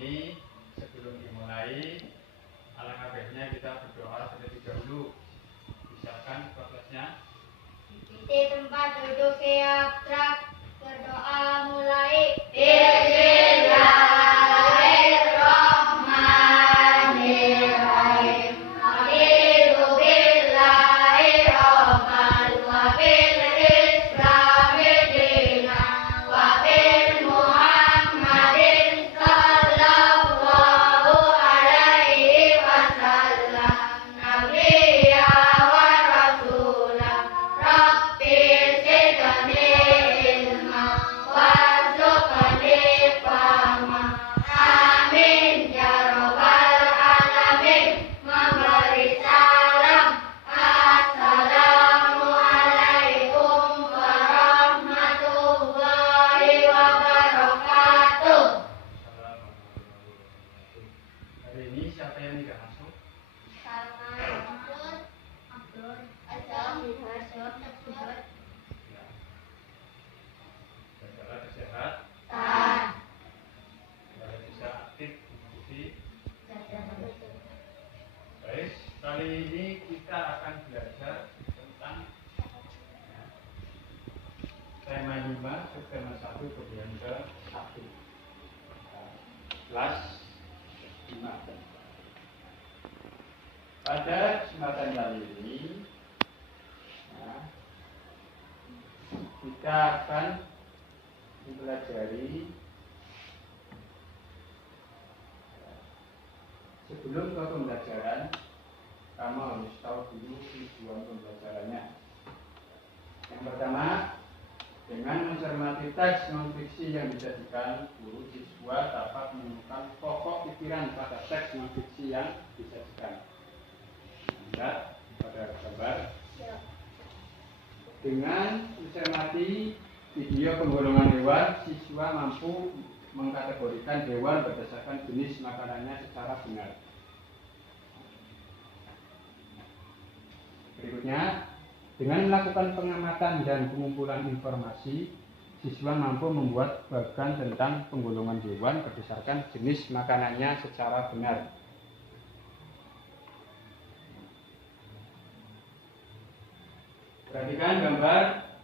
ini, sebelum dimulai, alangkah baiknya kita berdoa terlebih dahulu. Siapkan prosesnya. Di tempat duduk siap, berdoa mulai. Kali ini kita akan belajar tentang tema 5 subtema 1 bagian ke 1 kelas 5. Pada kesempatan kali ini kita akan mempelajari sebelum ke pembelajaran. Kamu harus tahu dulu tujuan pembelajarannya. Yang pertama, dengan mencermati teks non-fiksi yang disajikan, guru siswa dapat menemukan pokok pikiran pada teks non-fiksi yang disajikan. Lihat pada gambar. Dengan mencermati video penggolongan hewan, siswa mampu mengkategorikan hewan berdasarkan jenis makanannya secara benar. Berikutnya, dengan melakukan pengamatan dan pengumpulan informasi, siswa mampu membuat bagan tentang penggolongan hewan berdasarkan jenis makanannya secara benar. Perhatikan gambar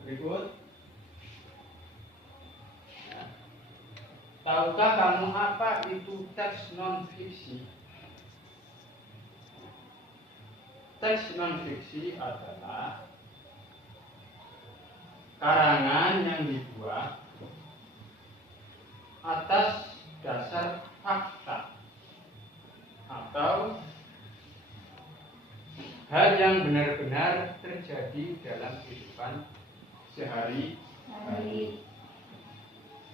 berikut. Tahukah kamu apa itu teks non-fiksi? Teks non-fiksi adalah karangan yang dibuat atas dasar fakta atau hal yang benar-benar terjadi dalam kehidupan sehari-hari.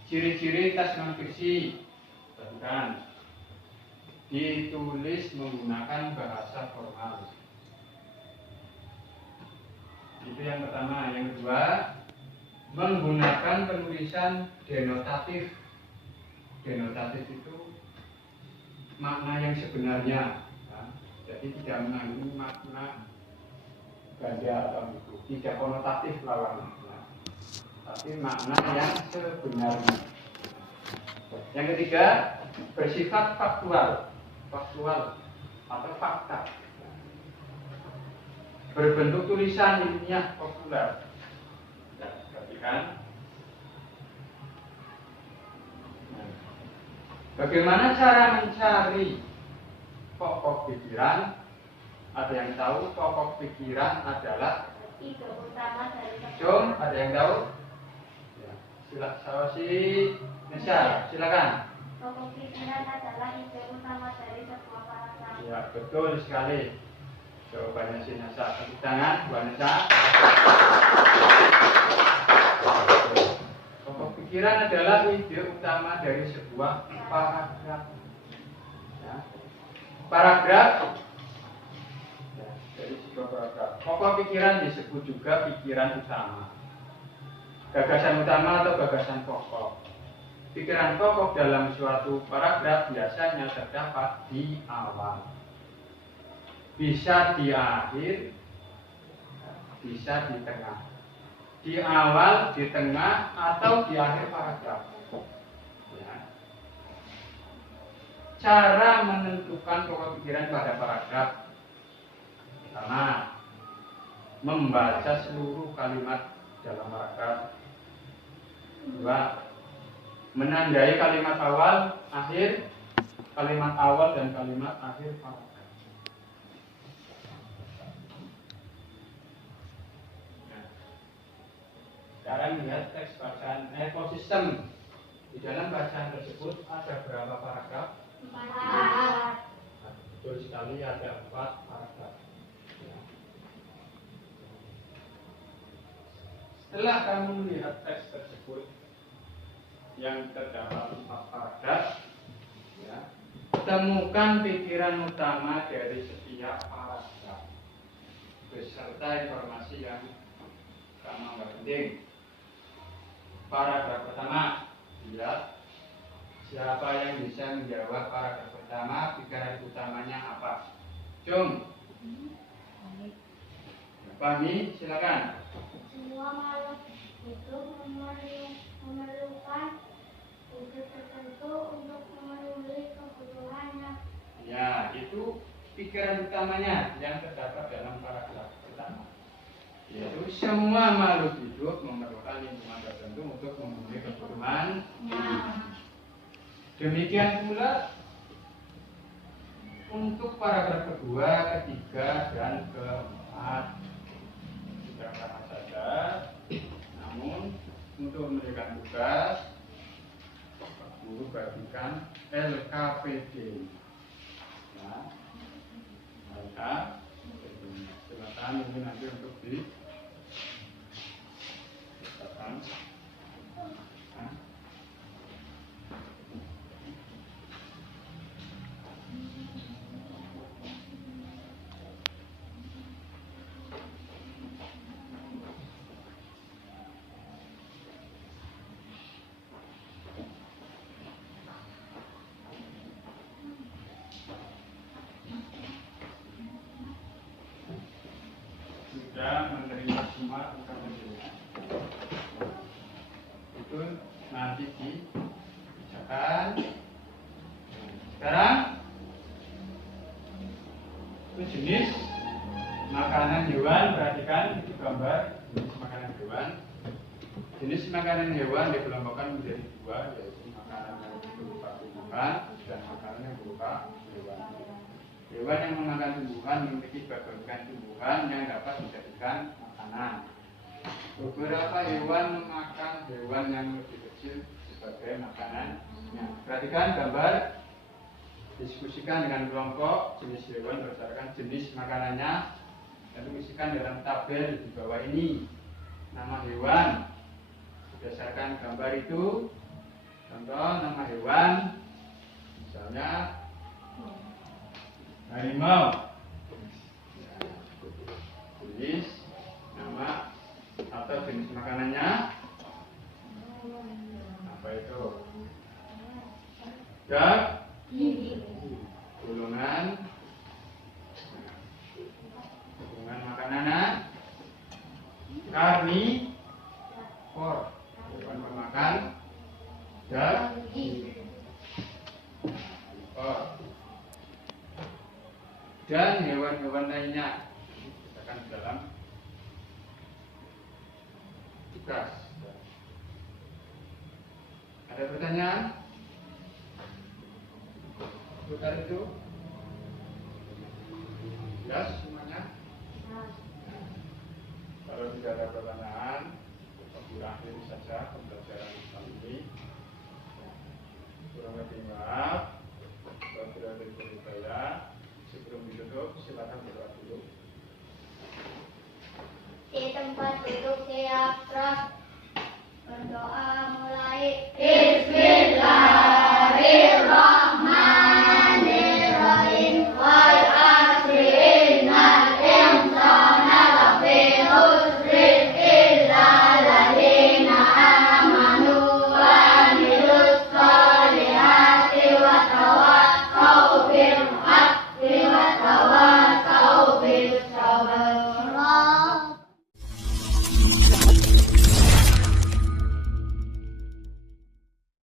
Ciri-ciri teks non-fiksi, perhatikan, ditulis menggunakan bahasa formal. Itu yang pertama. Yang kedua, menggunakan penulisan denotatif. Denotatif itu makna yang sebenarnya, jadi tidak mengandung makna ganda atau itu, tidak konotatif lawannya, tapi makna yang sebenarnya. Yang ketiga, bersifat faktual atau fakta. Berbentuk tulisan ilmiah populer. Perhatikan. Bagaimana cara mencari pokok pikiran? Ada yang tahu pokok pikiran adalah Ide utama dari Jom, ada yang tahu? Ya. Silakan. pokok pikiran adalah ide utama dari sebuah paragraf. Ya, betul sekali. Jawabannya si Nasa. Tepuk tangan, Bu Nasa. Pokok pikiran adalah ide utama dari sebuah paragraf. Ya. Paragraf dari sebuah paragraf. Pokok pikiran disebut juga pikiran utama, gagasan utama atau gagasan pokok. Pikiran pokok dalam suatu paragraf biasanya terdapat di awal, bisa di akhir, bisa di tengah. Di awal, di tengah, atau di akhir paragraf. Ya. cara menentukan pokok pikiran pada paragraf. Pertama, membaca seluruh kalimat dalam paragraf. Kedua, menandai kalimat awal, akhir, kalimat awal dan kalimat akhir paragraf. Nah, sekarang lihat teks bacaan ekosistem. Di dalam bacaan tersebut ada berapa paragraf? 4. Betul sekali, ada 4 paragraf. Ya. Setelah kamu melihat teks tersebut yang terdapat 4 paragraf, ya, temukan pikiran utama dari setiap paragraf beserta informasi yang sama penting. Paragraf pertama, lihat siapa yang bisa menjawab paragraf pertama, pikiran utamanya apa? Cung, Fahmi, silakan. Semua makhluk hidup memerlukan wujud tertentu untuk memenuhi kebutuhannya. Ya, itu pikiran utamanya yang terdapat dalam paragraf pertama. Yaitu semua makhluk hidup memerlukan lingkungan tertentu untuk memenuhi kebutuhan. Demikian pula untuk paragraf kedua, ketiga, dan keempat. Sudah sama saja. Namun untuk memberikan tugas, guru bagikan LKPD. Ya, silakan ini nanti untuk di sudah menerima semua pengkajian. Itu nanti dibacakan. Sekarang itu jenis makanan hewan, perhatikan itu gambar jenis makanan hewan. Jenis makanan hewan dikelompokkan menjadi 2, yaitu makanan yang berupa tumbuhan dan makanan yang berupa hewan. Hewan yang memakan tumbuhan memiliki bagian tumbuhan yang dapat dijadikan makanan. Beberapa hewan memakan hewan yang lebih kecil sebagai makanannya. Perhatikan gambar, diskusikan dengan kelompok jenis hewan berdasarkan jenis makanannya, lalu isikan dalam tabel di bawah ini nama hewan berdasarkan gambar itu. Contoh nama hewan, misalnya harimau. Tulis nama atau jenis makanannya. Apa itu? Golongan makanannya karnivor, hewan pemakan daging. Dan hewan-hewan lainnya akan dalam tugas. Ada pertanyaan? Seputar itu? Jelas semuanya? Kalau tidak ada pertanyaan, kita akhiri saja.